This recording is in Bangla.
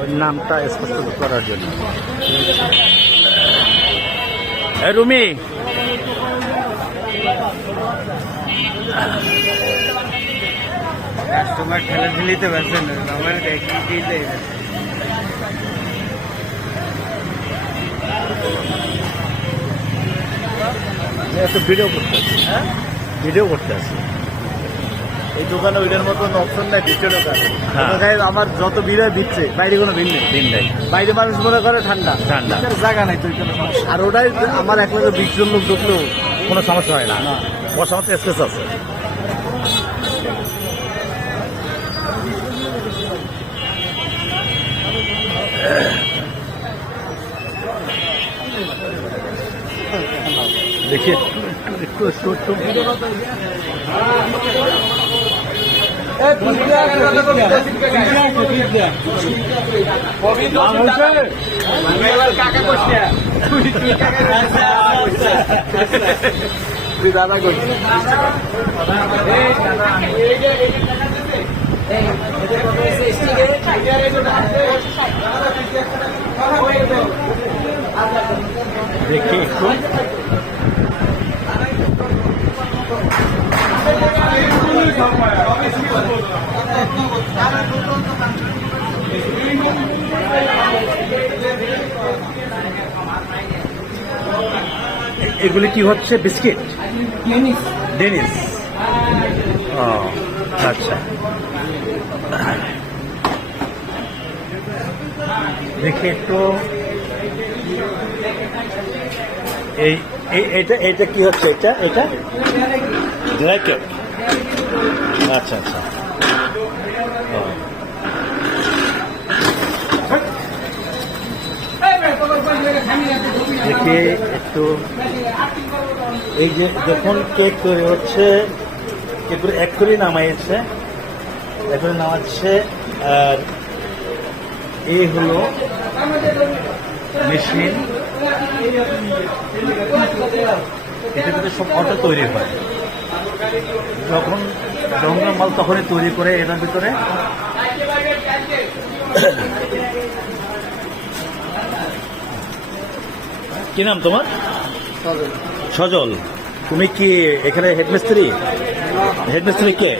ওই নামটা স্পষ্ট করার জন্য। রুমি, কাস্টমার ঠেলাঠেলিতে পারছেন না, আমার দিতে একটু ভিডিও করতে আসি, ভিডিও করতে আসি। এই দোকানে ওইটার মতন অপশন নাই দ্বিতীয় দোকান। হ্যাঁ। আমার যত বিল হয় দিচ্ছে, বাইরে কোনো বিল নেই। দিন নেই, বাইরে মানুষ মনে করে ঠান্ডা ঠান্ডা। এটার জায়গা নাই তো ওইখানে সমস্যা। আর ওটাই আমার এক লোকের 20 জন লোক ঢুকলেও কোনো সমস্যা হয় না। না। বসার মতো স্পেস আছে। দেখি একটু একটু একটু একটু দাদা করছি দেখি একটু এগুলি কি হচ্ছে? Biscuit, Dennis. ও আচ্ছা, দেখি একটু এটা এটা কি হচ্ছে? এটা এটা ড্রাই কেক। আচ্ছা আচ্ছা। ও। দেখি একটু, এই যে দেখুন কেক তৈরি হচ্ছে, কেকগুলো এক করে নামাইছে, এক করে নামাচ্ছে। আর এই হলো মেশিন, এটার ভিতরে সব অটো তৈরি হয়। যখন জঙ্গল মাল তখনই তৈরি করে এটার ভিতরে। কি নাম তোমার? সজল। তুমি কি এখানে হেডমিস্ত্রি? হেডমিস্ত্রি কে?